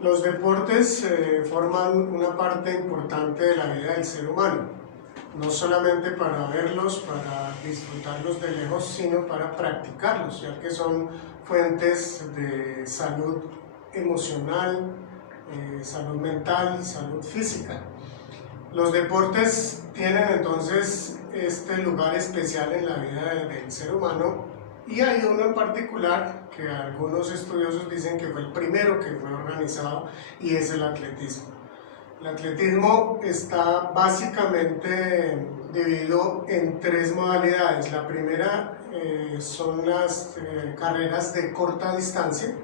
Los deportes forman una parte importante de la vida del ser humano, no solamente para verlos, para disfrutarlos de lejos, sino para practicarlos, ya que son fuentes de salud emocional, salud mental, salud física. Los deportes tienen entonces este lugar especial en la vida del ser humano, y hay uno en particular que algunos estudiosos dicen que fue el primero que fue organizado, y es el atletismo. El atletismo está básicamente dividido en tres modalidades. La primera son las carreras de corta distancia,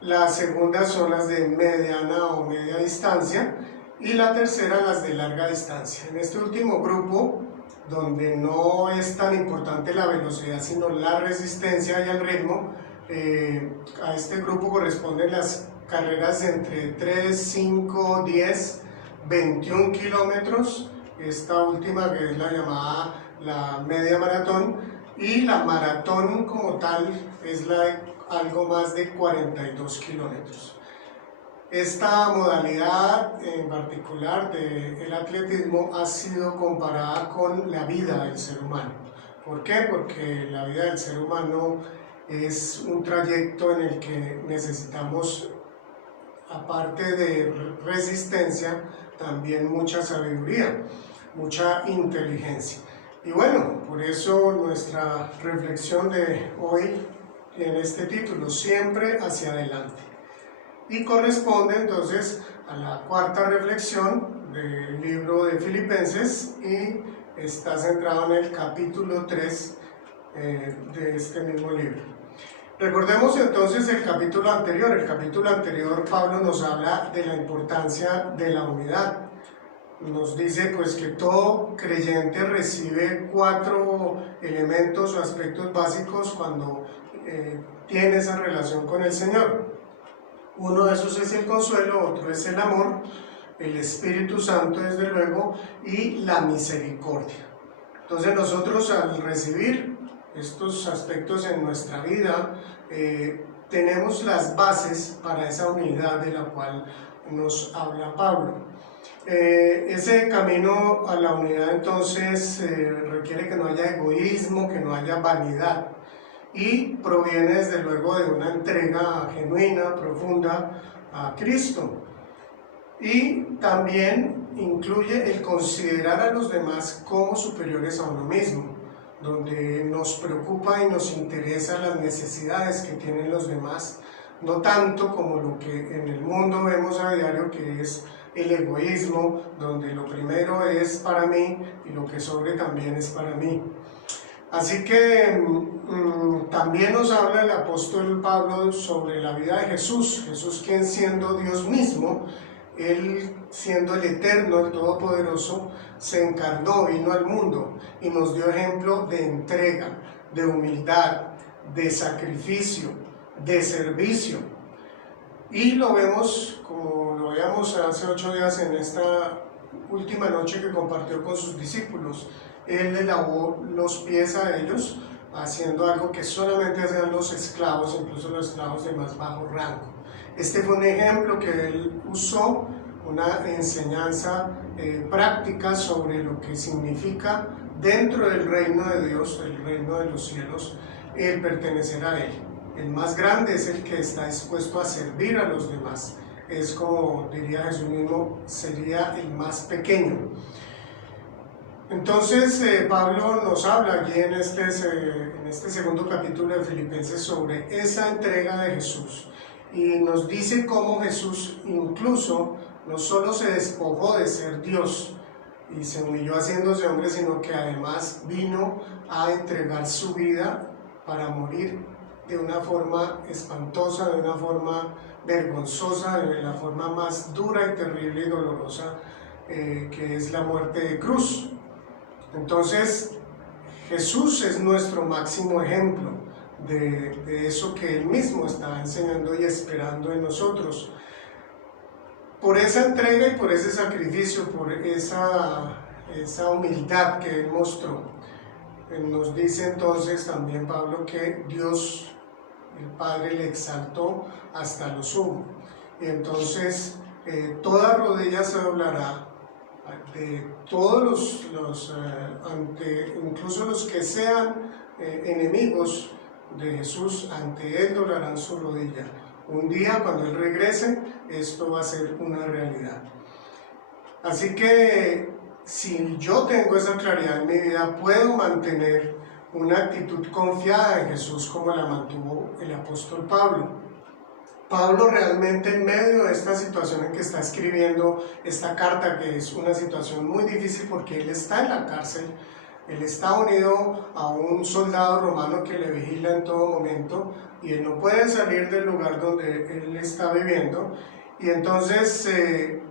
la segunda son las de mediana o media distancia, y la tercera las de larga distancia. En este último grupo, donde no es tan importante la velocidad sino la resistencia y el ritmo, a este grupo corresponden las carreras de entre 3, 5, 10, 21 kilómetros, esta última que es la llamada la media maratón, y la maratón como tal es la de algo más de 42 kilómetros. Esta modalidad en particular del atletismo ha sido comparada con la vida del ser humano. ¿Por qué? Porque la vida del ser humano es un trayecto en el que necesitamos, aparte de resistencia, también mucha sabiduría, mucha inteligencia. Y bueno, por eso nuestra reflexión de hoy tiene este título: Siempre hacia adelante. Y corresponde entonces a la cuarta reflexión del libro de Filipenses, y está centrado en el capítulo 3 de este mismo libro. Recordemos entonces el capítulo anterior. El capítulo anterior Pablo nos habla de la importancia de la unidad. Nos dice pues que todo creyente recibe 4 elementos o aspectos básicos cuando tiene esa relación con el Señor. Uno de esos es el consuelo, otro es el amor, el Espíritu Santo desde luego, y la misericordia. Entonces nosotros, al recibir estos aspectos en nuestra vida, tenemos las bases para esa unidad de la cual nos habla Pablo. Ese camino a la unidad entonces requiere que no haya egoísmo, que no haya vanidad, y proviene desde luego de una entrega genuina, profunda a Cristo. Y también incluye el considerar a los demás como superiores a uno mismo, donde nos preocupa y nos interesa las necesidades que tienen los demás, no tanto como lo que en el mundo vemos a diario, que es el egoísmo, donde lo primero es para mí y lo que sobre también es para mí. Así que también nos habla el apóstol Pablo sobre la vida de Jesús. Jesús, quien siendo Dios mismo, Él siendo el eterno, el todopoderoso, se encarnó, vino al mundo y nos dio ejemplo de entrega, de humildad, de sacrificio, de servicio. Y lo vemos, como lo veíamos hace 8 días en esta última noche que compartió con sus discípulos. Él le lavó los pies a ellos, haciendo algo que solamente hacían los esclavos, incluso los esclavos de más bajo rango. Este fue un ejemplo que él usó, una enseñanza práctica sobre lo que significa dentro del reino de Dios, el reino de los cielos, el pertenecer a Él. El más grande es el que está dispuesto a servir a los demás. Es como diría Jesús mismo, sería el más pequeño. Entonces Pablo nos habla allí en este segundo capítulo de Filipenses sobre esa entrega de Jesús, y nos dice cómo Jesús incluso no solo se despojó de ser Dios y se humilló haciéndose hombre, sino que además vino a entregar su vida para morir de una forma espantosa, de una forma vergonzosa, de la forma más dura y terrible y dolorosa, que es la muerte de cruz. Entonces, Jesús es nuestro máximo ejemplo de eso que Él mismo está enseñando y esperando en nosotros. Por esa entrega y por ese sacrificio, por esa humildad que Él mostró, nos dice entonces también Pablo que Dios, el Padre, le exaltó hasta lo sumo. y entonces toda rodilla se doblará, de todos incluso los que sean enemigos de Jesús, ante Él doblarán su rodilla. Un día, cuando Él regrese, esto va a ser una realidad. Así que si yo tengo esa claridad en mi vida, puedo mantener una actitud confiada en Jesús como la mantuvo el apóstol Pablo. Pablo realmente, en medio de esta situación en que está escribiendo esta carta, que es una situación muy difícil porque él está en la cárcel, él está unido a un soldado romano que le vigila en todo momento y él no puede salir del lugar donde él está viviendo, y entonces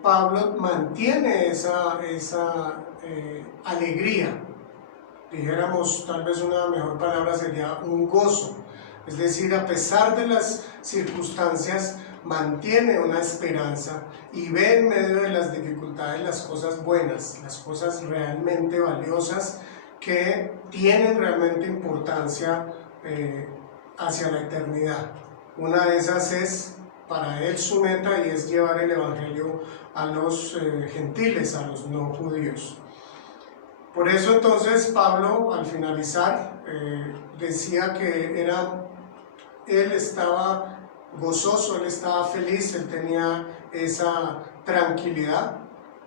Pablo mantiene esa alegría, dijéramos, tal vez una mejor palabra sería un gozo. Es decir, a pesar de las circunstancias, mantiene una esperanza y ve en medio de las dificultades las cosas buenas, las cosas realmente valiosas que tienen realmente importancia hacia la eternidad. Una de esas es para él su meta, y es llevar el evangelio a los gentiles, a los no judíos. Por eso entonces Pablo, al finalizar, decía que él estaba gozoso, él estaba feliz, él tenía esa tranquilidad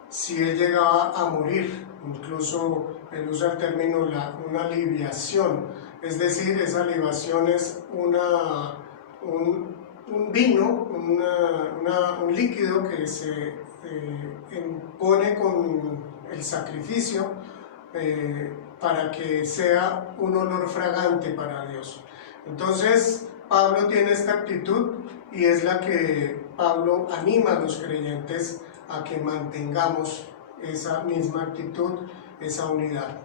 si él llegaba a morir. Incluso él usa el término una libación, es decir, esa libación es un vino, un líquido que se pone con el sacrificio para que sea un olor fragante para Dios. Entonces Pablo tiene esta actitud, y es la que Pablo anima a los creyentes a que mantengamos esa misma actitud, esa unidad.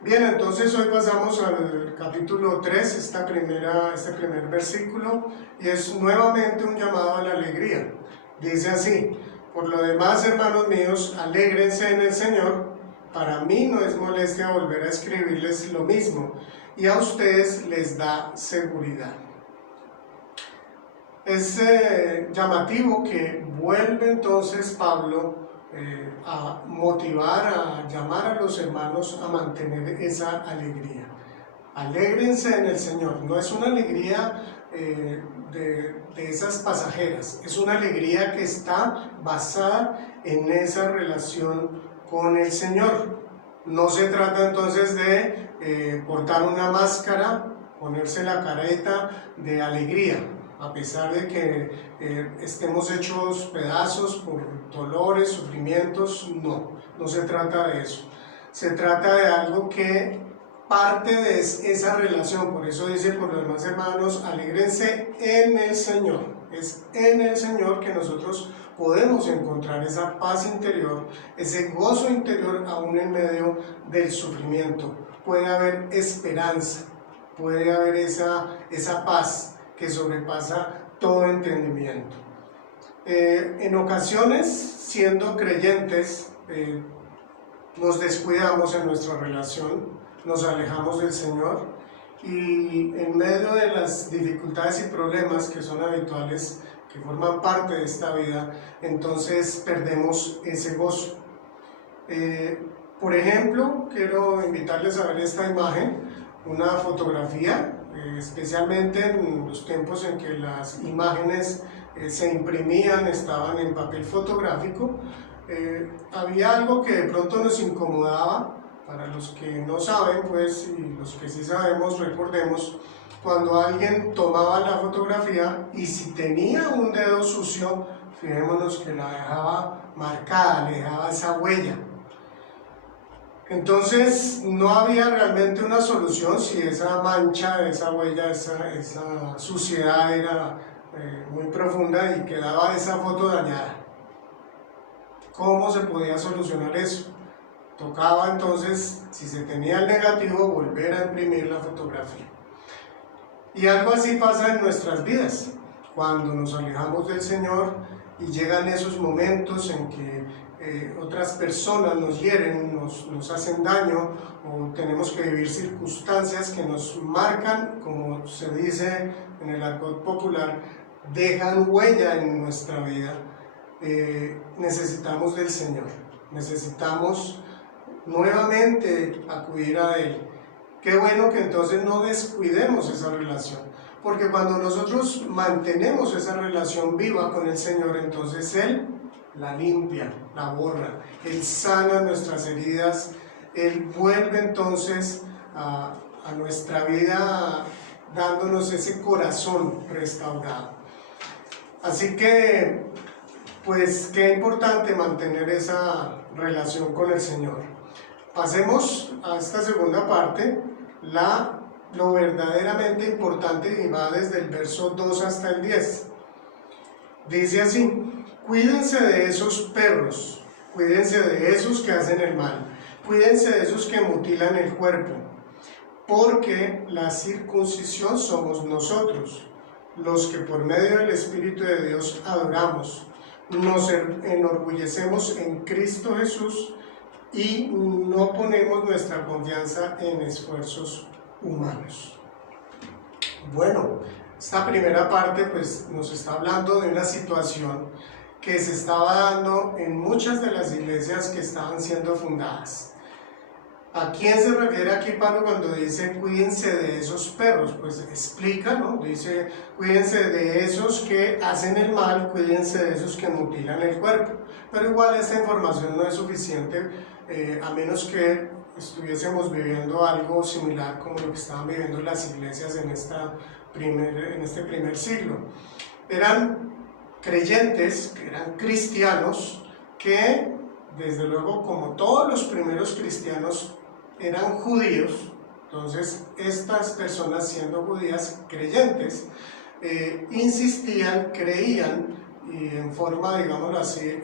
Bien, entonces hoy pasamos al capítulo 3, este primer versículo, y es nuevamente un llamado a la alegría. Dice así: por lo demás, hermanos míos, alégrense en el Señor. Para mí no es molestia volver a escribirles lo mismo, y a ustedes les da seguridad. Es llamativo que vuelve entonces Pablo a motivar, a llamar a los hermanos a mantener esa alegría. Alégrense en el Señor. No es una alegría de esas pasajeras, es una alegría que está basada en esa relación con el Señor. No se trata entonces de portar una máscara, ponerse la careta de alegría, a pesar de que estemos hechos pedazos por dolores, sufrimientos. No se trata de eso. Se trata de algo que parte de esa relación. Por eso dice: por los demás, hermanos, alégrense en el Señor. Es en el Señor que nosotros podemos encontrar esa paz interior, ese gozo interior, aún en medio del sufrimiento. Puede haber esperanza, puede haber esa paz que sobrepasa todo entendimiento. En ocasiones, siendo creyentes, nos descuidamos en nuestra relación, nos alejamos del Señor, y en medio de las dificultades y problemas que son habituales, que forman parte de esta vida, entonces perdemos ese gozo. Por ejemplo, quiero invitarles a ver esta imagen, una fotografía, especialmente en los tiempos en que las imágenes se imprimían, estaban en papel fotográfico. Había algo que de pronto nos incomodaba. Para los que no saben, pues, y los que sí sabemos, recordemos, cuando alguien tomaba la fotografía y si tenía un dedo sucio, fijémonos que la dejaba marcada, le dejaba esa huella. Entonces no había realmente una solución si esa mancha, esa huella, esa suciedad era muy profunda y quedaba esa foto dañada. ¿Cómo se podía solucionar eso? Tocaba entonces, si se tenía el negativo, volver a imprimir la fotografía. Y algo así pasa en nuestras vidas, cuando nos alejamos del Señor y llegan esos momentos en que otras personas nos hieren, nos hacen daño, o tenemos que vivir circunstancias que nos marcan, como se dice en el argot popular, dejan huella en nuestra vida, necesitamos del Señor, necesitamos nuevamente acudir a Él. Qué bueno que entonces no descuidemos esa relación, porque cuando nosotros mantenemos esa relación viva con el Señor, entonces Él la limpia, la borra, Él sana nuestras heridas, Él vuelve entonces a nuestra vida dándonos ese corazón restaurado. Así que, pues, qué importante mantener esa relación con el Señor. Pasemos a esta segunda parte, lo verdaderamente importante, y va desde el verso 2 hasta el 10. Dice así: cuídense de esos perros, cuídense de esos que hacen el mal, cuídense de esos que mutilan el cuerpo, porque la circuncisión somos nosotros, los que por medio del Espíritu de Dios adoramos, nos enorgullecemos en Cristo Jesús y no ponemos nuestra confianza en esfuerzos humanos. Bueno, esta primera parte pues nos está hablando de una situación que se estaba dando en muchas de las iglesias que estaban siendo fundadas. ¿A quién se refiere aquí Pablo cuando dice cuídense de esos perros? Pues explica, ¿no? Dice cuídense de esos que hacen el mal, cuídense de esos que mutilan el cuerpo. Pero igual esta información no es suficiente, a menos que estuviésemos viviendo algo similar como lo que estaban viviendo las iglesias en este primer siglo. Eran creyentes, que eran cristianos, que desde luego, como todos los primeros cristianos, eran judíos. Entonces estas personas, siendo judías creyentes, insistían, creían, y en forma, digámoslo así,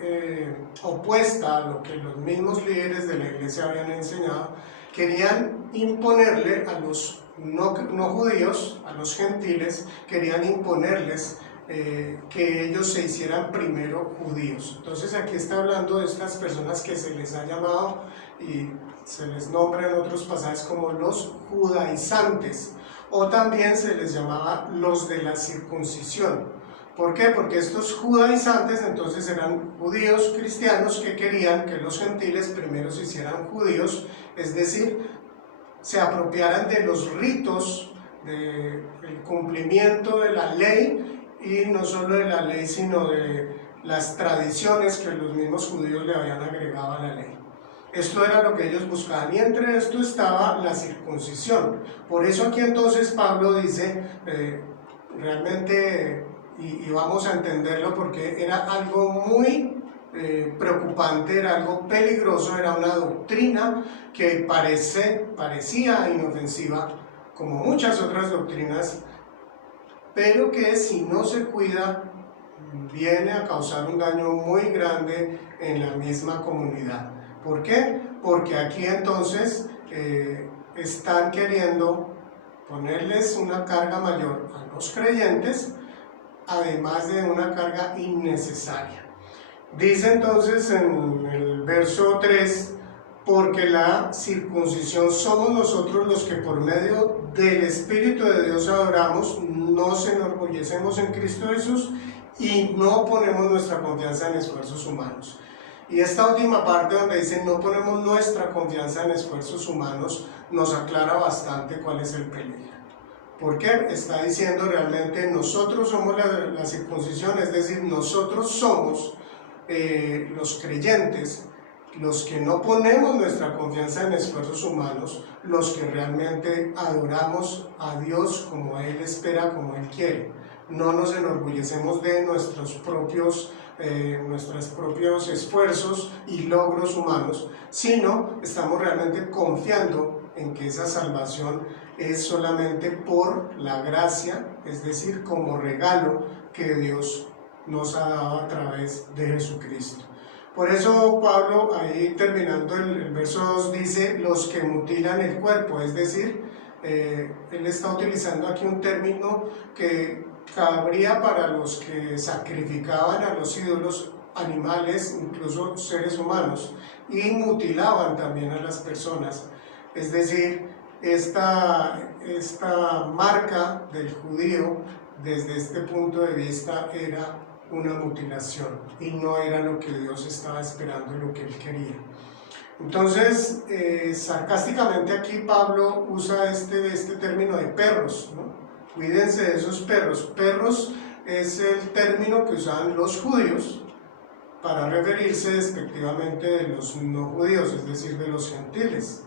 opuesta a lo que los mismos líderes de la iglesia habían enseñado, querían imponerle a los no judíos, a los gentiles, querían imponerles que ellos se hicieran primero judíos. Entonces aquí está hablando de estas personas que se les ha llamado y se les nombra en otros pasajes como los judaizantes, o también se les llamaba los de la circuncisión. ¿Por qué? Porque estos judaizantes entonces eran judíos cristianos que querían que los gentiles primero se hicieran judíos, es decir, se apropiaran de los ritos, del cumplimiento de la ley, y no solo de la ley, sino de las tradiciones que los mismos judíos le habían agregado a la ley. Esto era lo que ellos buscaban, y entre esto estaba la circuncisión. Por eso aquí entonces Pablo dice, realmente, y vamos a entenderlo porque era algo muy preocupante, era algo peligroso, era una doctrina que parecía inofensiva, como muchas otras doctrinas, pero que si no se cuida, viene a causar un daño muy grande en la misma comunidad. ¿Por qué? Porque aquí entonces están queriendo ponerles una carga mayor a los creyentes, además de una carga innecesaria. Dice entonces en el verso 3, porque la circuncisión somos nosotros los que por medio del Espíritu de Dios adoramos, nos enorgullecemos en Cristo Jesús y no ponemos nuestra confianza en esfuerzos humanos. Y esta última parte donde dice no ponemos nuestra confianza en esfuerzos humanos nos aclara bastante cuál es el peligro. ¿Por qué? Está diciendo realmente nosotros somos la circuncisión, es decir, nosotros somos los creyentes, los que no ponemos nuestra confianza en esfuerzos humanos, los que realmente adoramos a Dios como Él espera, como Él quiere. No nos enorgullecemos de nuestros propios esfuerzos y logros humanos, sino estamos realmente confiando en que esa salvación es solamente por la gracia, es decir, como regalo que Dios nos ha dado a través de Jesucristo. Por eso Pablo, ahí terminando el verso 2, dice los que mutilan el cuerpo, es decir, él está utilizando aquí un término que cabría para los que sacrificaban a los ídolos, animales, incluso seres humanos, y mutilaban también a las personas. Es decir, esta marca del judío desde este punto de vista era una mutilación y no era lo que Dios estaba esperando, lo que Él quería. Entonces, sarcásticamente aquí Pablo usa este término de perros, ¿no? Cuídense de esos perros. Perros es el término que usaban los judíos para referirse despectivamente de los no judíos, es decir, de los gentiles.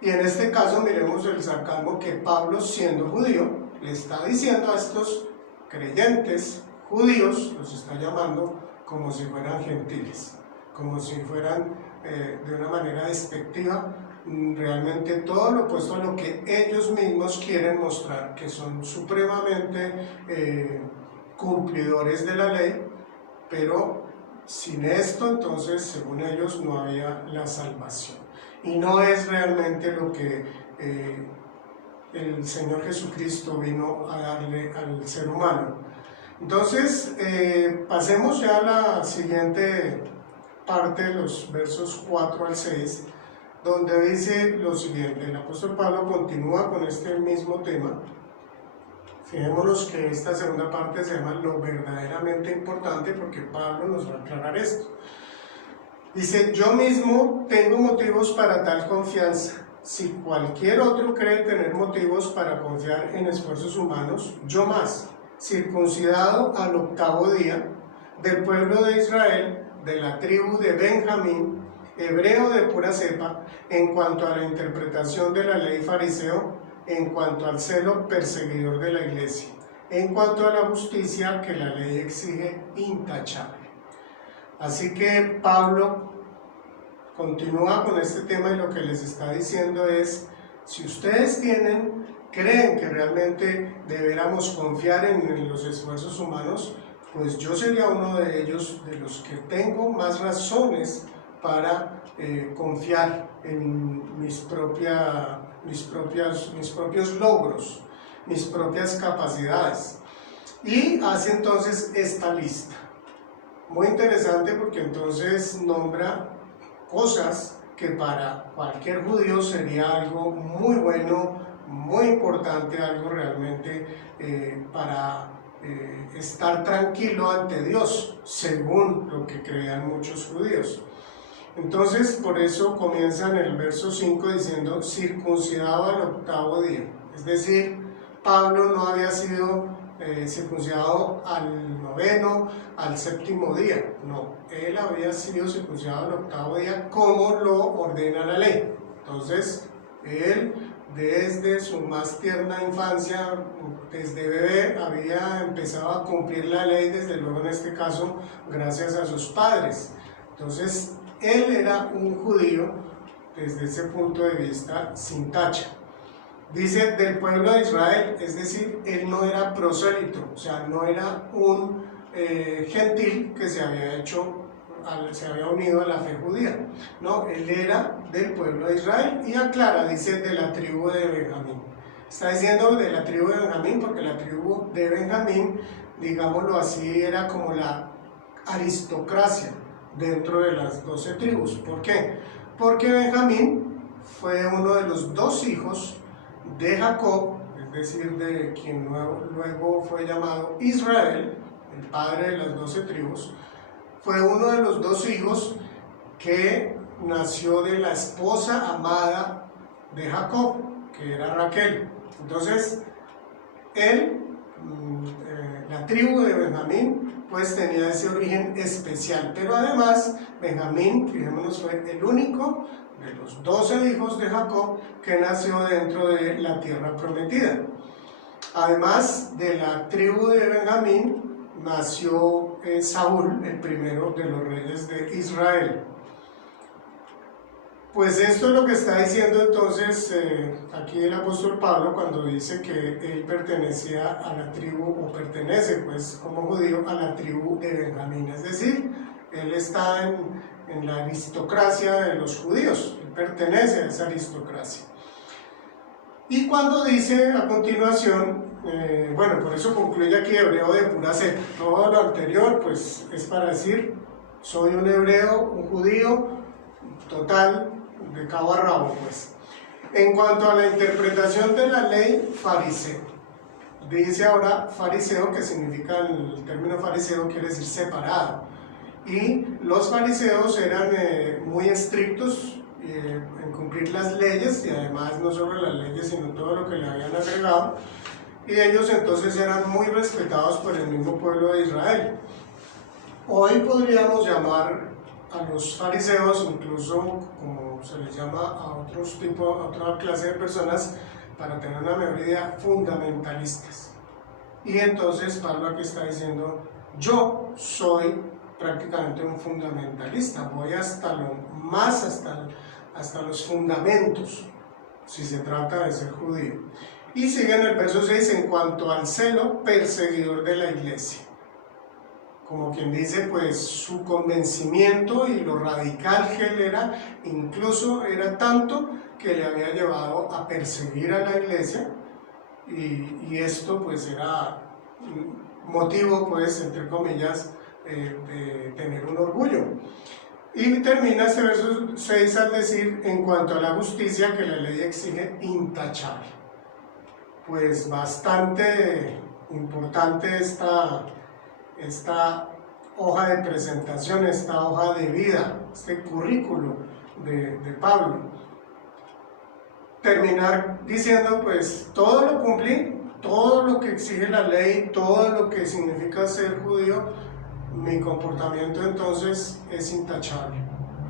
Y en este caso miremos el sarcasmo que Pablo, siendo judío, le está diciendo a estos creyentes judíos, los está llamando como si fueran gentiles, como si fueran de una manera despectiva, realmente todo lo opuesto a lo que ellos mismos quieren mostrar, que son supremamente cumplidores de la ley, pero sin esto entonces, según ellos, no había la salvación. Y no es realmente lo que el Señor Jesucristo vino a darle al ser humano. Entonces, pasemos ya a la siguiente parte, los versos 4 al 6, donde dice lo siguiente. El apóstol Pablo continúa con este mismo tema. Fijémonos que esta segunda parte se llama lo verdaderamente importante, porque Pablo nos va a aclarar esto. Dice: yo mismo tengo motivos para tal confianza. Si cualquier otro cree tener motivos para confiar en esfuerzos humanos, yo más, circuncidado al 8º día, del pueblo de Israel, de la tribu de Benjamín, hebreo de pura cepa, en cuanto a la interpretación de la ley fariseo, en cuanto al celo perseguidor de la iglesia, en cuanto a la justicia que la ley exige, intachable. Así que Pablo continúa con este tema y lo que les está diciendo es: si ustedes creen que realmente deberíamos confiar en los esfuerzos humanos, pues yo sería uno de ellos, de los que tengo más razones para confiar en mis propios logros, mis propias capacidades. Y hace entonces esta lista. Muy interesante, porque entonces nombra cosas que para cualquier judío sería algo muy bueno, muy importante, algo realmente para estar tranquilo ante Dios, según lo que creían muchos judíos. Entonces, por eso comienza en el verso 5 diciendo: circuncidado al 8º día. Es decir, Pablo no había sido circuncidado al 9º, al 7º día. No, él había sido circuncidado al 8º día, como lo ordena la ley. Entonces, él, desde su más tierna infancia, desde bebé, había empezado a cumplir la ley, desde luego en este caso, gracias a sus padres. Entonces, él era un judío, desde ese punto de vista, sin tacha. Dice del pueblo de Israel, es decir, él no era prosélito, o sea, no era un gentil que se había unido a la fe judía. No, él era del pueblo de Israel, y aclara, dice, de la tribu de Benjamín. Está diciendo de la tribu de Benjamín porque la tribu de Benjamín, digámoslo así, era como la aristocracia dentro de las 12 tribus. ¿Por qué? Porque Benjamín fue uno de los 2 hijos de Jacob, es decir, de quien luego fue llamado Israel, el padre de las 12 tribus. Fue uno de los 2 hijos que nació de la esposa amada de Jacob, que era Raquel. Entonces, la tribu de Benjamín, pues tenía ese origen especial, pero además Benjamín, fijémonos, fue el único de los 12 hijos de Jacob que nació dentro de la tierra prometida. Además de la tribu de Benjamín nació Saúl, el primero de los reyes de Israel. Pues esto es lo que está diciendo entonces aquí el apóstol Pablo cuando dice que él pertenecía a la tribu, o pertenece pues como judío a la tribu de Benjamín, es decir, él está en la aristocracia de los judíos, él pertenece a esa aristocracia. Y cuando dice a continuación, bueno, por eso concluye aquí hebreo de pura cepa. Todo lo anterior pues es para decir, soy un hebreo, un judío total, de cabo a rabo pues. En cuanto a la interpretación de la ley fariseo, dice ahora fariseo, que significa, el término fariseo quiere decir separado. Y los fariseos eran muy estrictos en cumplir las leyes, y además no solo las leyes, sino todo lo que le habían agregado. Y ellos entonces eran muy respetados por el mismo pueblo de Israel. Hoy podríamos llamar a los fariseos, incluso como se les llama a otra clase de personas, para tener una mejor idea, fundamentalistas. Y entonces Pablo aquí está diciendo, yo soy prácticamente un fundamentalista, voy hasta lo más, hasta los fundamentos, si se trata de ser judío. Y sigue en el verso 6, en cuanto al celo, perseguidor de la iglesia. Como quien dice, pues su convencimiento y lo radical que él era, incluso era tanto que le había llevado a perseguir a la iglesia, y esto pues era motivo, pues, entre comillas, de tener un orgullo. Y termina este verso 6 al decir, en cuanto a la justicia que la ley exige, intachable. Pues bastante importante esta hoja de presentación, esta hoja de vida, este currículo de Pablo. Terminar diciendo, pues, todo lo cumplí, todo lo que exige la ley, todo lo que significa ser judío, mi comportamiento entonces es intachable.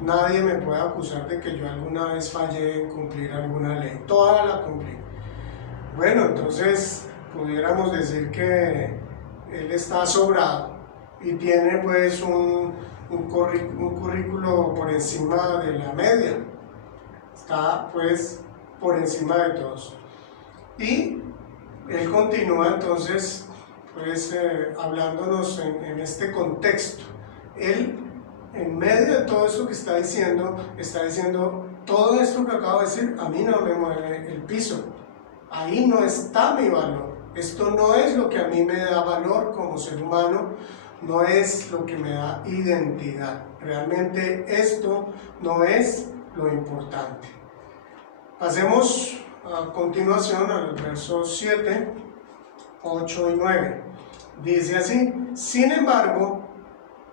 Nadie me puede acusar de que yo alguna vez fallé en cumplir alguna ley, toda la cumplí. Bueno, entonces pudiéramos decir que él está sobrado y tiene pues un currículo por encima de la media, está pues por encima de todos. Y él continúa entonces pues hablándonos en este contexto. Él, en medio de todo esto que está diciendo todo esto que acabo de decir, a mí no me mueve el piso, ahí no está mi valor, esto no es lo que a mí me da valor como ser humano, no es lo que me da identidad, realmente esto no es lo importante. Pasemos a continuación a los versos 7, 8 y 9. Dice así, sin embargo,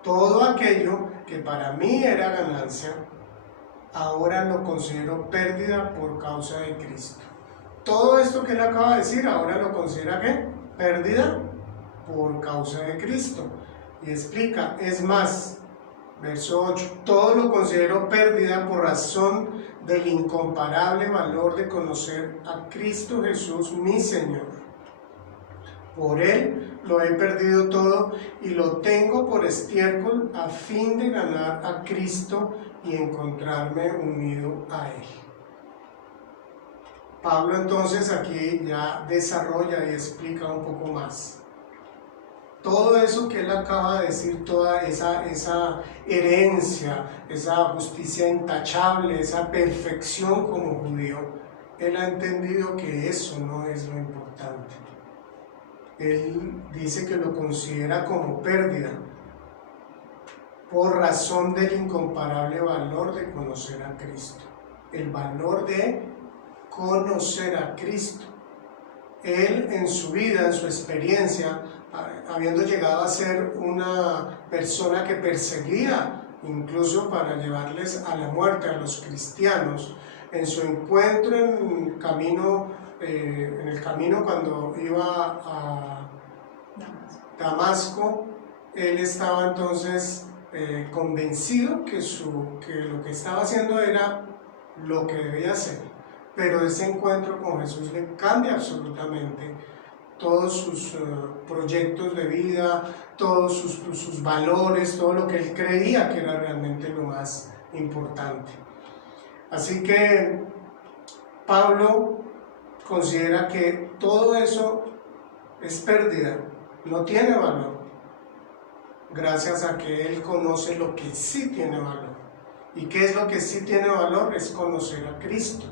todo aquello que para mí era ganancia, ahora lo considero pérdida por causa de Cristo. Todo esto que él acaba de decir, ahora lo considera ¿qué? Pérdida por causa de Cristo. Y explica, es más, verso 8, todo lo considero pérdida por razón del incomparable valor de conocer a Cristo Jesús, mi Señor. Por Él lo he perdido todo y lo tengo por estiércol a fin de ganar a Cristo y encontrarme unido a Él. Pablo entonces aquí ya desarrolla y explica un poco más. Todo eso que él acaba de decir, toda esa herencia, esa justicia intachable, esa perfección como judío, él ha entendido que eso no es lo importante. Él dice que lo considera como pérdida por razón del incomparable valor de conocer a Cristo. El valor de conocer a Cristo. Él en su vida, en su experiencia, habiendo llegado a ser una persona que perseguía incluso para llevarles a la muerte a los cristianos, en su encuentro en el camino cuando iba a Damasco, él estaba entonces convencido que lo que estaba haciendo era lo que debía hacer, pero ese encuentro con Jesús le cambia absolutamente todos sus proyectos de vida, todos sus valores, todo lo que él creía que era realmente lo más importante. Así que Pablo considera que todo eso es pérdida, no tiene valor, gracias a que él conoce lo que sí tiene valor. ¿Y qué es lo que sí tiene valor? Es conocer a Cristo.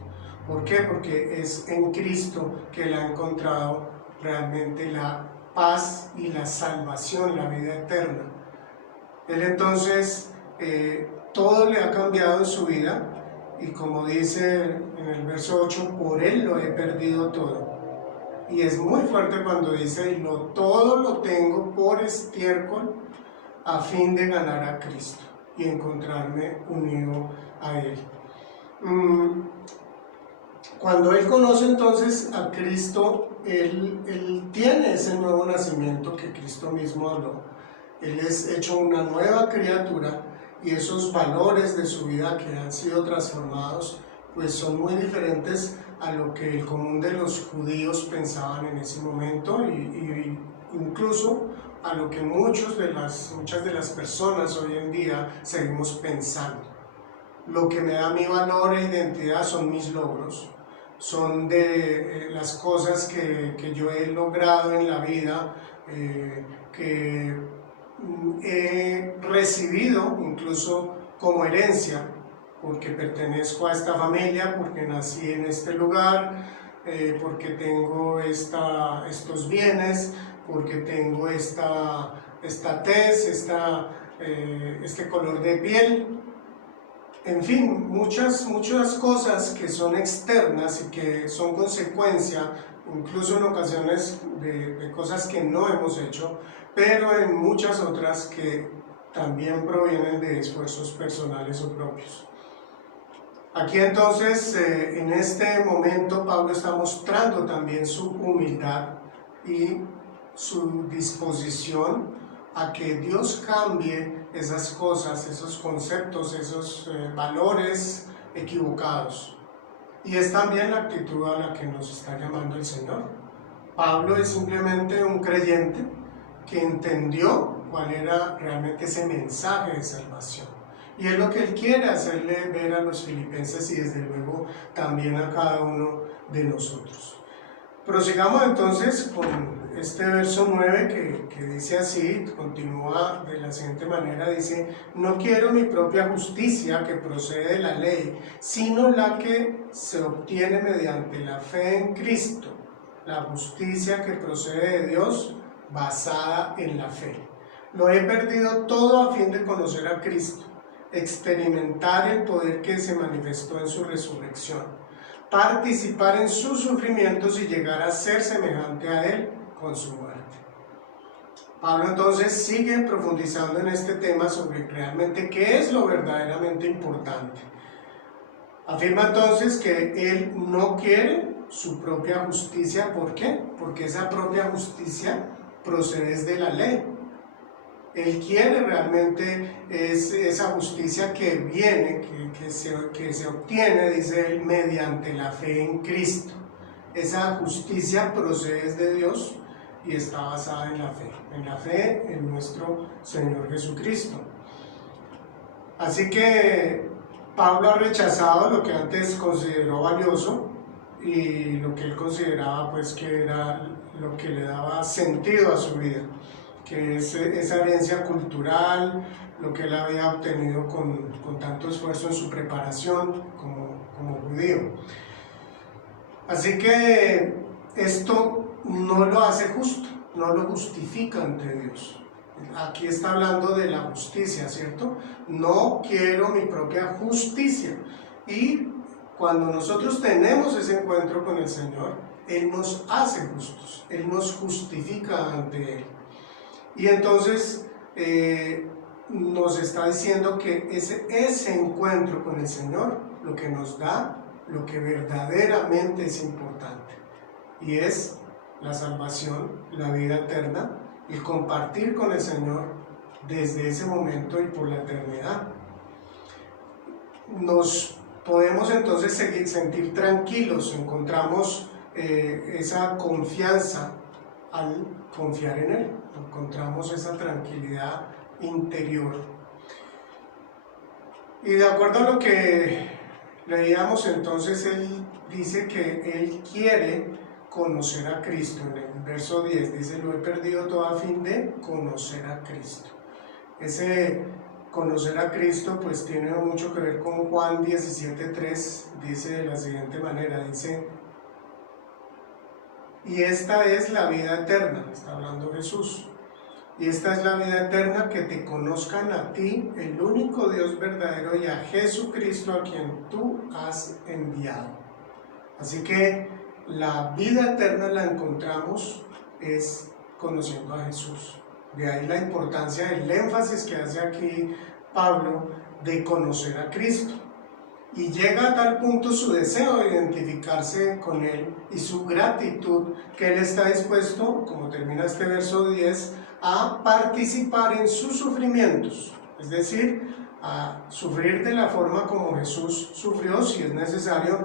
¿Por qué? Porque es en Cristo que él ha encontrado realmente la paz y la salvación, la vida eterna. Él entonces, todo le ha cambiado en su vida, y como dice en el verso 8, por él lo he perdido todo. Y es muy fuerte cuando dice, todo lo tengo por estiércol a fin de ganar a Cristo y encontrarme unido a Él. Cuando él conoce entonces a Cristo, él tiene ese nuevo nacimiento que Cristo mismo habló. Él es hecho una nueva criatura y esos valores de su vida que han sido transformados pues son muy diferentes a lo que el común de los judíos pensaban en ese momento y incluso a lo que muchas de las personas hoy en día seguimos pensando. Lo que me da mi valor e identidad son mis logros, son de las cosas que yo he logrado en la vida, que he recibido incluso como herencia, porque pertenezco a esta familia, porque nací en este lugar, porque tengo estos bienes, porque tengo esta tez, este color de piel. En fin, muchas cosas que son externas y que son consecuencia, incluso en ocasiones de cosas que no hemos hecho, pero en muchas otras que también provienen de esfuerzos personales o propios. Aquí entonces, en este momento, Pablo está mostrando también su humildad y su disposición a que Dios cambie esas cosas, esos conceptos, esos valores equivocados. Y es también la actitud a la que nos está llamando el Señor. Pablo es simplemente un creyente que entendió cuál era realmente ese mensaje de salvación. Y es lo que él quiere hacerle ver a los filipenses y desde luego también a cada uno de nosotros. Prosigamos entonces con este verso 9 que dice así, continúa de la siguiente manera, dice: no quiero mi propia justicia que procede de la ley, sino la que se obtiene mediante la fe en Cristo, la justicia que procede de Dios basada en la fe. Lo he perdido todo a fin de conocer a Cristo, experimentar el poder que se manifestó en su resurrección, participar en sus sufrimientos y llegar a ser semejante a Él con su muerte. Pablo entonces sigue profundizando en este tema sobre realmente qué es lo verdaderamente importante. Afirma entonces que él no quiere su propia justicia. ¿Por qué? Porque esa propia justicia procede de la ley. Él quiere realmente esa justicia que viene, que se obtiene, dice él, mediante la fe en Cristo. Esa justicia procede de Dios y está basada en la fe en nuestro Señor Jesucristo. Así que Pablo ha rechazado lo que antes consideró valioso y lo que él consideraba pues que era lo que le daba sentido a su vida, que es esa herencia cultural, lo que él había obtenido con tanto esfuerzo en su preparación como judío. Así que esto no lo hace justo, no lo justifica ante Dios. Aquí está hablando de la justicia, ¿cierto? No quiero mi propia justicia. Y cuando nosotros tenemos ese encuentro con el Señor, Él nos hace justos, Él nos justifica ante Él. Y entonces nos está diciendo que ese encuentro con el Señor lo que nos da, lo que verdaderamente es importante, y es la salvación, la vida eterna, el compartir con el Señor desde ese momento y por la eternidad. Nos podemos entonces sentir tranquilos, encontramos esa confianza al confiar en Él, encontramos esa tranquilidad interior. Y de acuerdo a lo que leíamos entonces, él dice que él quiere conocer a Cristo. En el verso 10 dice: lo he perdido todo a fin de conocer a Cristo. Ese conocer a Cristo pues tiene mucho que ver con Juan 17:3, dice de la siguiente manera, dice: y esta es la vida eterna, está hablando Jesús, y esta es la vida eterna, que te conozcan a ti, el único Dios verdadero, y a Jesucristo a quien tú has enviado. Así que la vida eterna la encontramos es conociendo a Jesús. De ahí la importancia, el énfasis que hace aquí Pablo de conocer a Cristo. Y llega a tal punto su deseo de identificarse con Él y su gratitud que Él está dispuesto, como termina este verso 10, a participar en sus sufrimientos. Es decir, a sufrir de la forma como Jesús sufrió, si es necesario,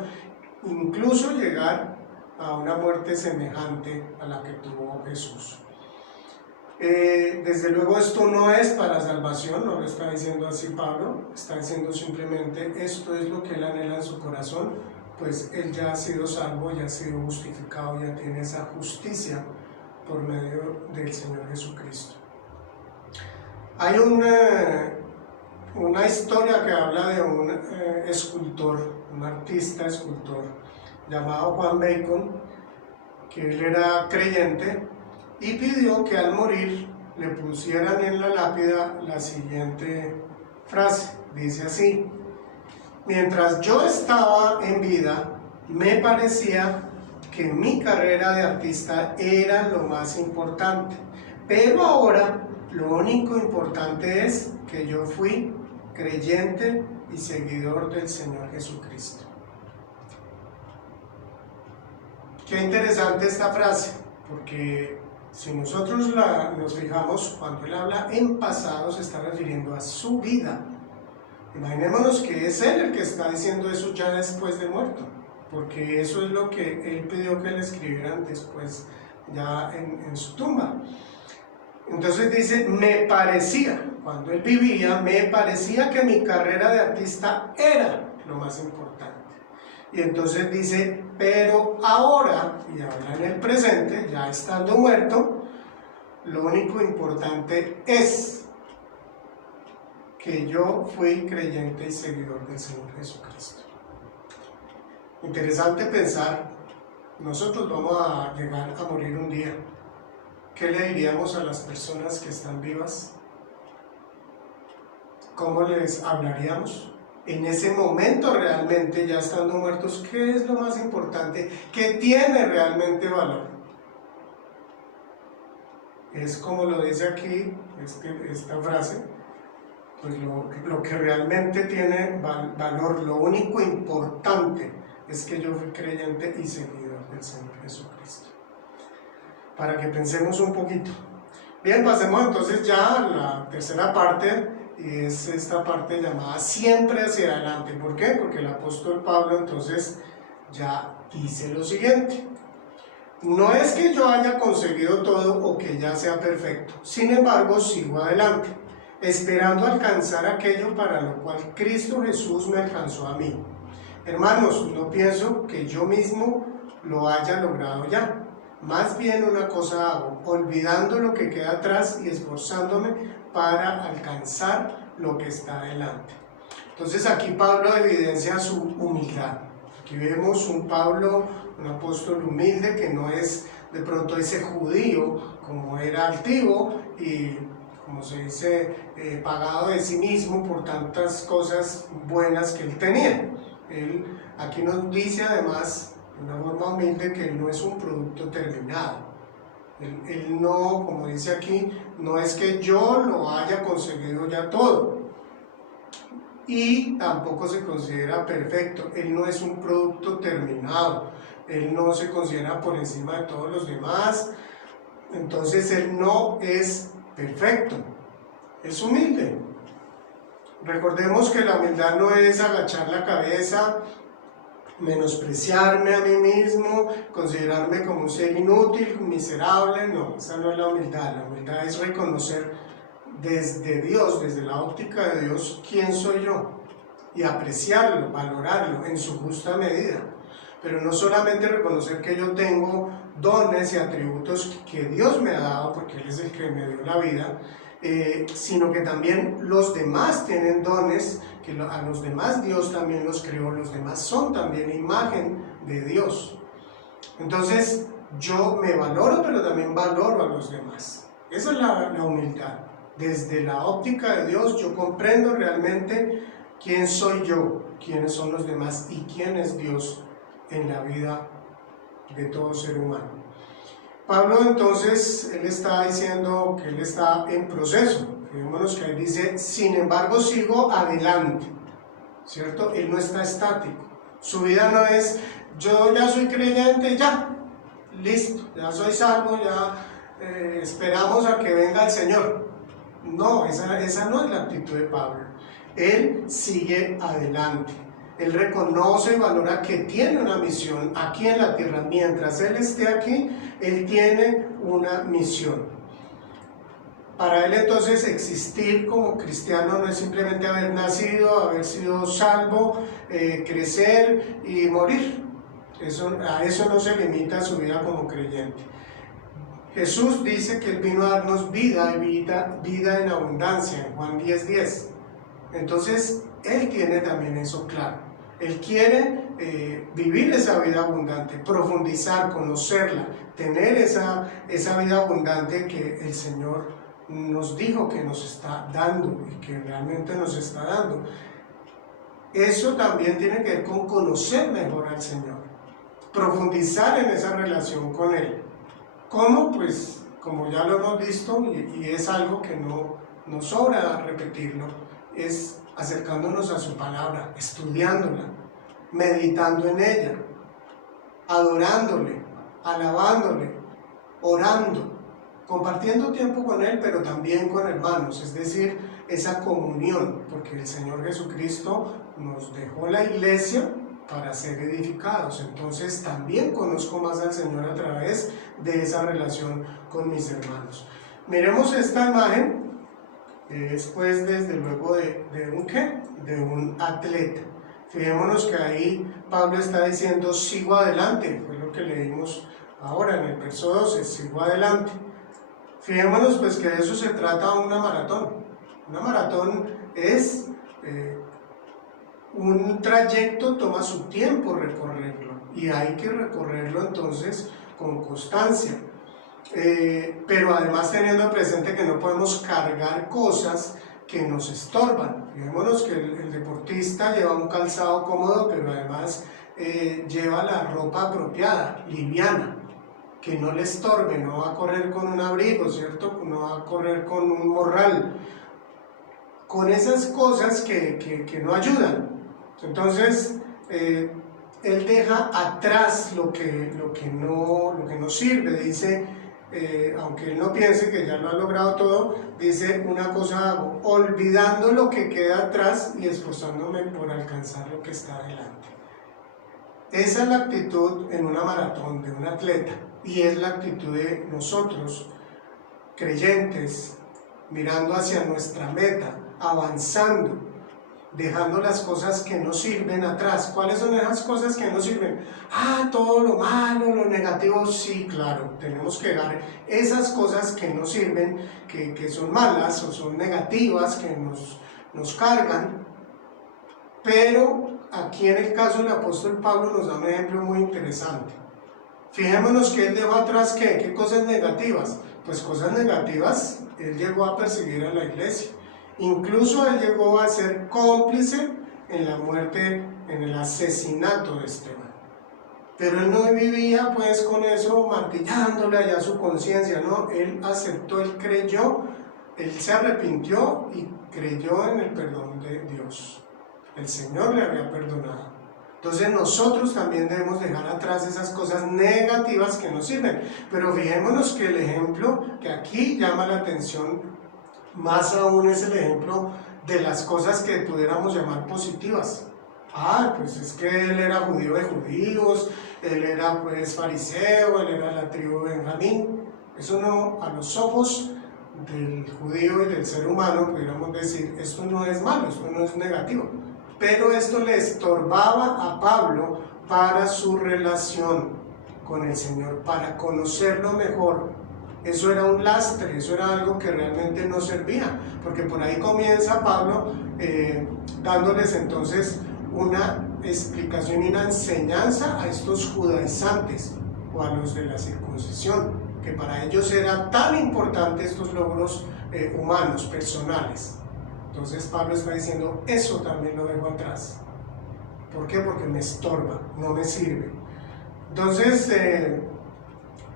incluso llegar a una muerte semejante a la que tuvo Jesús. Desde luego esto no es para salvación, no lo está diciendo así Pablo, está diciendo simplemente esto es lo que él anhela en su corazón, pues él ya ha sido salvo, ya ha sido justificado, ya tiene esa justicia por medio del Señor Jesucristo. Hay una historia que habla de un escultor, un artista escultor llamado Juan Bacon, que él era creyente y pidió que al morir le pusieran en la lápida la siguiente frase. Dice así: mientras yo estaba en vida, me parecía que mi carrera de artista era lo más importante, pero ahora lo único importante es que yo fui creyente y seguidor del Señor Jesucristo. Qué interesante esta frase, porque si nosotros nos fijamos, cuando él habla en pasado se está refiriendo a su vida. Imaginémonos que es él el que está diciendo eso ya después de muerto, porque eso es lo que él pidió que le escribieran después, ya en su tumba. Entonces dice, me parecía, cuando él vivía, me parecía que mi carrera de artista era lo más importante. Y entonces dice, pero ahora, y ahora en el presente, ya estando muerto, lo único importante es que yo fui creyente y seguidor del Señor Jesucristo. Interesante pensar, nosotros vamos a llegar a morir un día. ¿Qué le diríamos a las personas que están vivas? ¿Cómo les hablaríamos? En ese momento realmente, ya estando muertos, ¿qué es lo más importante? ¿Qué tiene realmente valor? Es como lo dice aquí, esta frase, pues lo que realmente tiene valor, lo único importante es que yo fui creyente y seguidor del Señor Jesucristo. Para que pensemos un poquito. Bien, pasemos entonces ya a la tercera parte, y es esta parte llamada siempre hacia adelante. ¿Por qué? Porque el apóstol Pablo entonces ya dice lo siguiente: no es que yo haya conseguido todo o que ya sea perfecto, sin embargo sigo adelante, esperando alcanzar aquello para lo cual Cristo Jesús me alcanzó a mí. Hermanos, no pienso que yo mismo lo haya logrado ya. Más bien una cosa hago, olvidando lo que queda atrás y esforzándome para alcanzar lo que está adelante. Entonces aquí Pablo evidencia su humildad. Aquí vemos un Pablo, un apóstol humilde, que no es de pronto ese judío como era altivo y, como se dice, pagado de sí mismo por tantas cosas buenas que él tenía. Él aquí nos dice además de una forma humilde que él no es un producto terminado. Él no, como dice aquí, no es que yo lo haya conseguido ya todo, y tampoco se considera perfecto. Él no es un producto terminado, él no se considera por encima de todos los demás, entonces él no es perfecto, es humilde. Recordemos que la humildad no es agachar la cabeza, menospreciarme a mí mismo, considerarme como un ser inútil, miserable. No, esa no es la humildad. La humildad es reconocer desde Dios, desde la óptica de Dios, quién soy yo, y apreciarlo, valorarlo en su justa medida. Pero no solamente reconocer que yo tengo dones y atributos que Dios me ha dado, porque Él es el que me dio la vida, sino que también los demás tienen dones, que a los demás Dios también los creó, los demás son también imagen de Dios. Entonces yo me valoro, pero también valoro a los demás. Esa es la humildad. Desde la óptica de Dios yo comprendo realmente quién soy yo, quiénes son los demás y quién es Dios en la vida de todo ser humano. Pablo entonces, él está diciendo que él está en proceso. Fijémonos que ahí dice, sin embargo sigo adelante, ¿cierto? Él no está estático. Su vida no es, yo ya soy creyente, ya, listo, ya soy salvo, ya esperamos a que venga el Señor. No, esa no es la actitud de Pablo. Él sigue adelante. Él reconoce y valora que tiene una misión aquí en la tierra. Mientras él esté aquí, él tiene una misión. Para él entonces existir como cristiano no es simplemente haber nacido, haber sido salvo, crecer y morir. A eso no se limita su vida como creyente. Jesús dice que él vino a darnos vida en abundancia, en Juan 10:10. Entonces, él tiene también eso claro. Él quiere vivir esa vida abundante, profundizar, conocerla, tener esa vida abundante que el Señor nos dijo que nos está dando y que realmente nos está dando. Eso también tiene que ver con conocer mejor al Señor, profundizar en esa relación con Él. ¿Cómo? Pues como ya lo hemos visto y es algo que no nos sobra repetirlo, es acercándonos a su palabra, estudiándola, meditando en ella, adorándole, alabándole, orando, compartiendo tiempo con Él, pero también con hermanos, es decir, esa comunión, porque el Señor Jesucristo nos dejó la iglesia para ser edificados. Entonces también conozco más al Señor a través de esa relación con mis hermanos. Miremos esta imagen. Es pues desde luego de un atleta. Fijémonos que ahí Pablo está diciendo sigo adelante, fue lo que leímos ahora en el verso 12, sigo adelante. Fijémonos pues que de eso se trata una maratón. Una maratón es un trayecto, toma su tiempo recorrerlo y hay que recorrerlo entonces con constancia. Pero además teniendo presente que no podemos cargar cosas que nos estorban. Fijémonos que el deportista lleva un calzado cómodo, pero además lleva la ropa apropiada, liviana, que no le estorbe, no va a correr con un abrigo, ¿cierto? No va a correr con un morral, con esas cosas que no ayudan. Entonces, él deja atrás lo que no sirve, dice, aunque él no piense que ya lo ha logrado todo, dice una cosa hago, olvidando lo que queda atrás y esforzándome por alcanzar lo que está adelante. Esa es la actitud en una maratón de un atleta y es la actitud de nosotros, creyentes, mirando hacia nuestra meta, avanzando, dejando las cosas que no sirven atrás. ¿Cuáles son esas cosas que no sirven? Todo lo malo, lo negativo, sí, claro, tenemos que dejar esas cosas que no sirven, que son malas o son negativas, que nos cargan. Pero aquí en el caso del apóstol Pablo nos da un ejemplo muy interesante. Fijémonos que él dejó atrás ¿qué cosas negativas? Pues cosas negativas, él llegó a perseguir a la iglesia. Incluso él llegó a ser cómplice en la muerte, en el asesinato de Esteban. Pero él no vivía pues con eso martillándole allá su conciencia, no, él aceptó, él creyó, él se arrepintió y creyó en el perdón de Dios. El Señor le había perdonado. Entonces nosotros también debemos dejar atrás esas cosas negativas que nos sirven. Pero fijémonos que el ejemplo que aquí llama la atención más aún es el ejemplo de las cosas que pudiéramos llamar positivas. Pues es que él era judío de judíos, él era pues fariseo, él era la tribu de Benjamín. Eso no, a los ojos del judío y del ser humano pudiéramos decir, esto no es malo, esto no es negativo. Pero esto le estorbaba a Pablo para su relación con el Señor, para conocerlo mejor. Eso era un lastre, eso era algo que realmente no servía, porque por ahí comienza Pablo dándoles entonces una explicación y una enseñanza a estos judaizantes o a los de la circuncisión, que para ellos era tan importante estos logros humanos, personales. Entonces Pablo está diciendo, eso también lo dejo atrás. ¿Por qué? Porque me estorba, no me sirve. Entonces,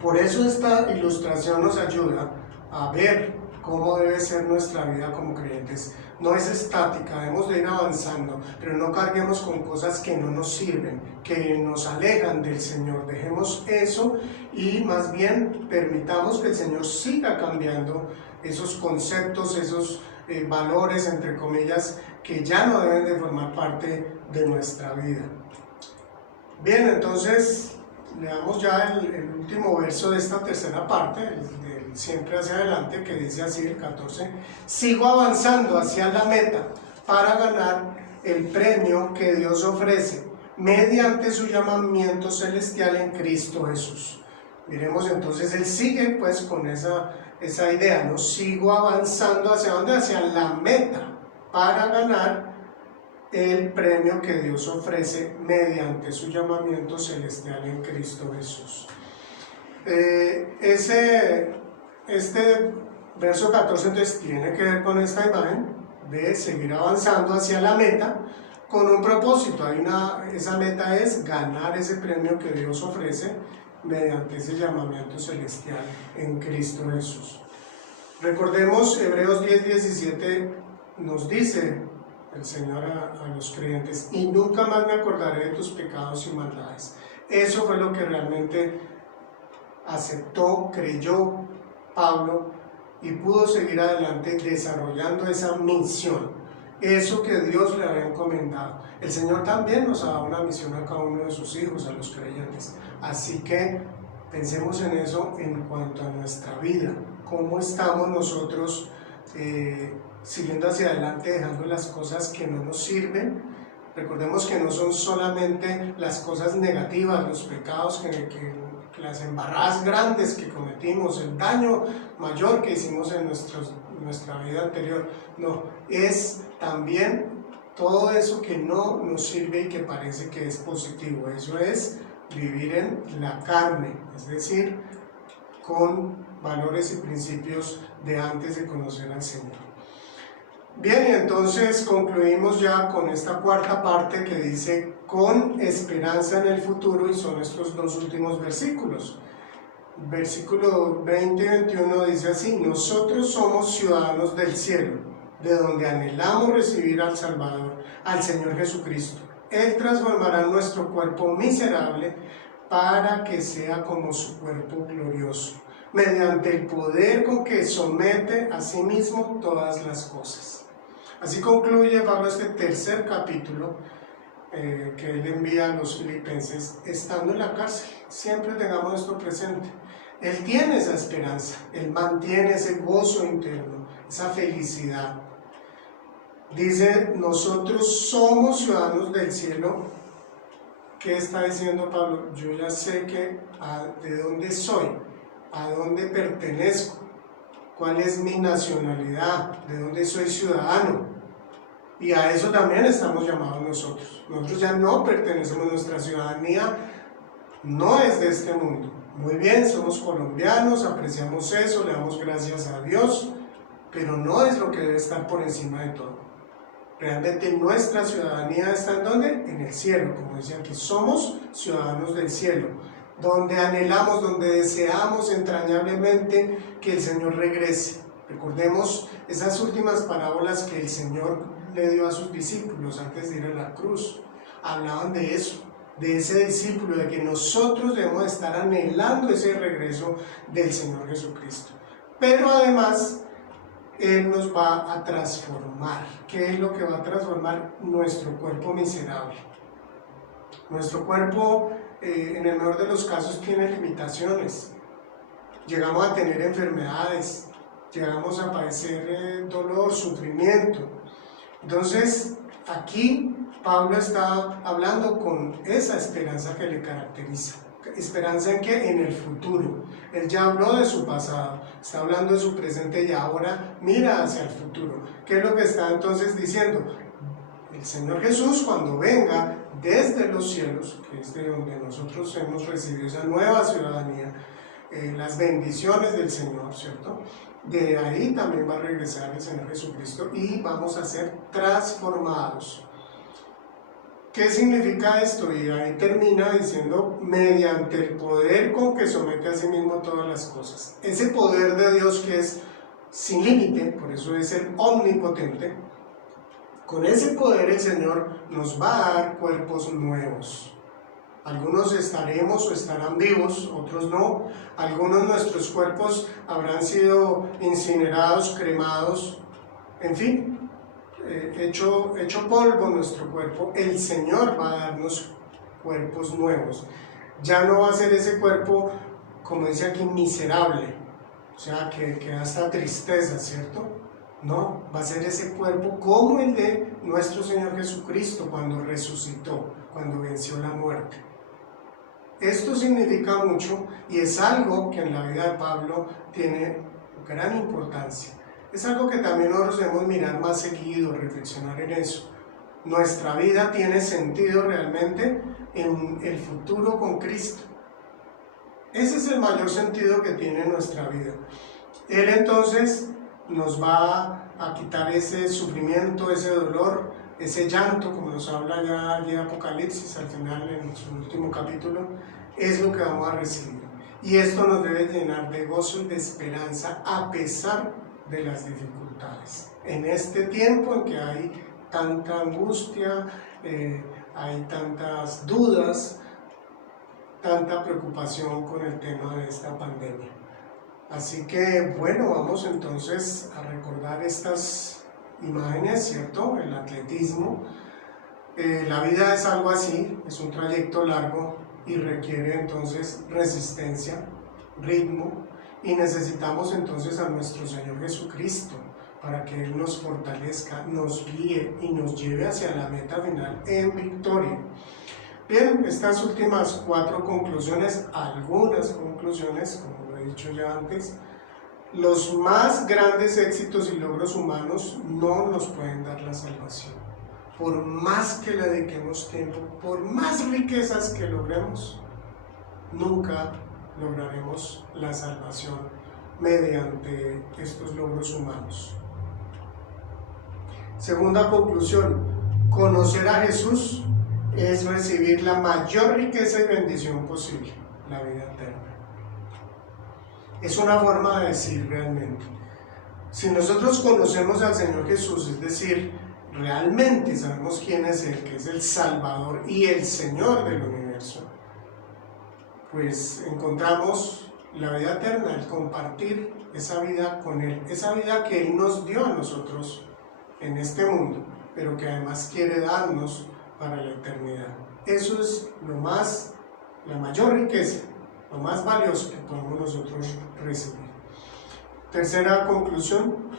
por eso esta ilustración nos ayuda a ver cómo debe ser nuestra vida como creyentes. No es estática, debemos de ir avanzando, pero no carguemos con cosas que no nos sirven, que nos alejan del Señor. Dejemos eso y más bien permitamos que el Señor siga cambiando esos conceptos, esos valores, entre comillas, que ya no deben de formar parte de nuestra vida. Bien, entonces leamos ya el último verso de esta tercera parte, del siempre hacia adelante, que dice así, el 14: sigo avanzando hacia la meta para ganar el premio que Dios ofrece mediante su llamamiento celestial en Cristo Jesús. Miremos entonces, él sigue pues con esa idea, ¿no? Sigo avanzando hacia dónde, hacia la meta para ganar el premio que Dios ofrece mediante su llamamiento celestial en Cristo Jesús. Este verso 14 entonces tiene que ver con esta imagen de seguir avanzando hacia la meta con un propósito. Esa meta es ganar ese premio que Dios ofrece mediante ese llamamiento celestial en Cristo Jesús. Recordemos, Hebreos 10:17 nos dice el Señor a los creyentes: y nunca más me acordaré de tus pecados y maldades. Eso fue lo que realmente aceptó, creyó Pablo y pudo seguir adelante desarrollando esa misión, eso que Dios le había encomendado. El Señor también nos ha dado una misión a cada uno de sus hijos, a los creyentes. Así que pensemos en eso en cuanto a nuestra vida. ¿Cómo estamos nosotros siguiendo hacia adelante, dejando las cosas que no nos sirven? Recordemos que no son solamente las cosas negativas, los pecados, las embarradas grandes que cometimos, el daño mayor que hicimos en nuestra vida anterior. No, es también todo eso que no nos sirve y que parece que es positivo. Eso es vivir en la carne, es decir, con valores y principios de antes de conocer al Señor. Bien, y entonces concluimos ya con esta cuarta parte que dice con esperanza en el futuro, y son estos dos últimos versículos. Versículo 20 y 21 dice así: nosotros somos ciudadanos del cielo, de donde anhelamos recibir al Salvador, al Señor Jesucristo. Él transformará nuestro cuerpo miserable para que sea como su cuerpo glorioso, mediante el poder con que somete a sí mismo todas las cosas. Así concluye Pablo este tercer capítulo que él envía a los filipenses estando en la cárcel. Siempre tengamos esto presente. Él tiene esa esperanza, él mantiene ese gozo interno, esa felicidad. Dice, nosotros somos ciudadanos del cielo. ¿Qué está diciendo Pablo? Yo ya sé de dónde soy, a dónde pertenezco, cuál es mi nacionalidad, de dónde soy ciudadano. Y a eso también estamos llamados nosotros. Nosotros ya no pertenecemos, nuestra ciudadanía no es de este mundo. Muy bien, somos colombianos, apreciamos eso, le damos gracias a Dios, pero no es lo que debe estar por encima de todo. Realmente nuestra ciudadanía está ¿en dónde? En el cielo, como decía aquí, somos ciudadanos del cielo, donde anhelamos, donde deseamos entrañablemente que el Señor regrese. Recordemos esas últimas parábolas que el Señor le dio a sus discípulos antes de ir a la cruz. Hablaban de eso, de ese discípulo, de que nosotros debemos estar anhelando ese regreso del Señor Jesucristo. Pero además, Él nos va a transformar. ¿Qué es lo que va a transformar? Nuestro cuerpo miserable. Nuestro cuerpo, en el mejor de los casos, tiene limitaciones. Llegamos a tener enfermedades, llegamos a padecer dolor, sufrimiento. Entonces, aquí Pablo está hablando con esa esperanza que le caracteriza. ¿Esperanza en qué? En el futuro. Él ya habló de su pasado, está hablando de su presente y ahora mira hacia el futuro. ¿Qué es lo que está entonces diciendo? El Señor Jesús, cuando venga desde los cielos, que es de donde nosotros hemos recibido esa nueva ciudadanía, las bendiciones del Señor, ¿cierto? De ahí también va a regresar el Señor Jesucristo y vamos a ser transformados. ¿Qué significa esto? Y ahí termina diciendo, mediante el poder con que somete a sí mismo todas las cosas. Ese poder de Dios que es sin límite, por eso es el omnipotente. Con ese poder el Señor nos va a dar cuerpos nuevos. Algunos estaremos o estarán vivos, otros no. Algunos de nuestros cuerpos habrán sido incinerados, cremados, en fin, hecho polvo nuestro cuerpo. El Señor va a darnos cuerpos nuevos. Ya no va a ser ese cuerpo, como dice aquí, miserable, o sea, que da hasta tristeza, ¿cierto? No, va a ser ese cuerpo como el de nuestro Señor Jesucristo cuando resucitó, cuando venció la muerte. Esto significa mucho y es algo que en la vida de Pablo tiene gran importancia. Es algo que también nosotros debemos mirar más seguido, reflexionar en eso. Nuestra vida tiene sentido realmente en el futuro con Cristo. Ese es el mayor sentido que tiene nuestra vida. Él entonces nos va a quitar ese sufrimiento, ese dolor, ese llanto, como nos habla ya allí Apocalipsis al final en su último capítulo, es lo que vamos a recibir. Y esto nos debe llenar de gozo y de esperanza a pesar de las dificultades. En este tiempo en que hay tanta angustia, hay tantas dudas, tanta preocupación con el tema de esta pandemia. Así que bueno, vamos entonces a recordar estas imágenes, ¿cierto? El atletismo. La vida es algo así, es un trayecto largo y requiere entonces resistencia, ritmo, y necesitamos entonces a nuestro Señor Jesucristo para que Él nos fortalezca, nos guíe y nos lleve hacia la meta final en victoria. Bien, estas últimas 4 conclusiones, algunas conclusiones, como lo he dicho ya antes, los más grandes éxitos y logros humanos no nos pueden dar la salvación. Por más que le dediquemos tiempo, por más riquezas que logremos, nunca lograremos la salvación mediante estos logros humanos. Segunda conclusión, conocer a Jesús es recibir la mayor riqueza y bendición posible, la vida eterna. Es una forma de decir realmente. Si nosotros conocemos al Señor Jesús, es decir, realmente sabemos quién es Él, que es el Salvador y el Señor del universo, pues encontramos la vida eterna, el compartir esa vida con Él, esa vida que Él nos dio a nosotros en este mundo, pero que además quiere darnos para la eternidad. Eso es la mayor riqueza, lo más valioso que podemos nosotros recibir. Tercera conclusión,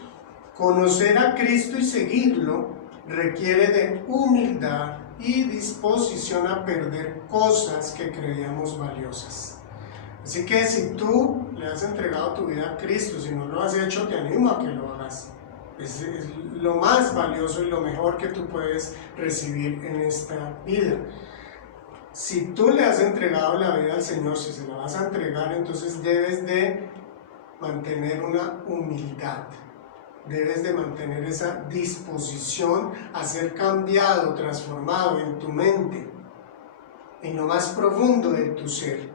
conocer a Cristo y seguirlo requiere de humildad y disposición a perder cosas que creíamos valiosas. Así que si tú le has entregado tu vida a Cristo, si no lo has hecho, te animo a que lo hagas. Es lo más valioso y lo mejor que tú puedes recibir en esta vida. Si tú le has entregado la vida al Señor, si se la vas a entregar, entonces debes de mantener una humildad. Debes de mantener esa disposición a ser cambiado, transformado en tu mente, en lo más profundo de tu ser.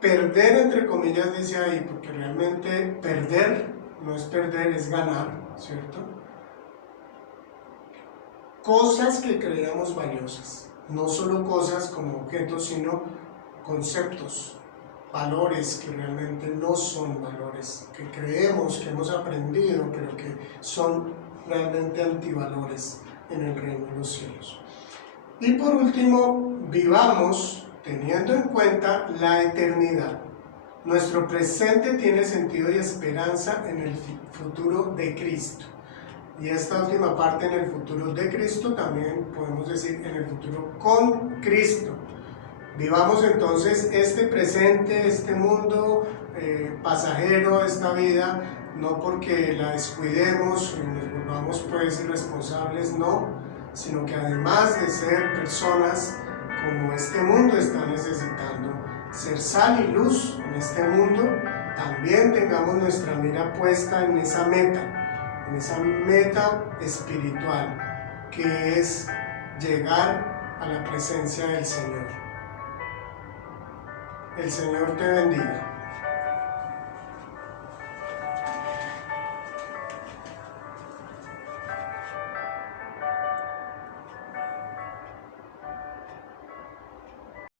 Perder, entre comillas, dice ahí, porque realmente perder no es perder, es ganar, ¿cierto? Cosas que creíamos valiosas, no solo cosas como objetos, sino conceptos, valores que realmente no son valores, que creemos, que hemos aprendido, pero que son realmente antivalores en el reino de los cielos. Y por último, vivamos teniendo en cuenta la eternidad. Nuestro presente tiene sentido y esperanza en el futuro de Cristo. Y esta última parte, en el futuro de Cristo, también podemos decir en el futuro con Cristo. Vivamos entonces este presente, este mundo pasajero, esta vida, no porque la descuidemos y nos volvamos pues irresponsables, no, sino que además de ser personas como este mundo está necesitando, ser sal y luz en este mundo, también tengamos nuestra mira puesta en esa meta espiritual, que es llegar a la presencia del Señor. El Señor te bendiga.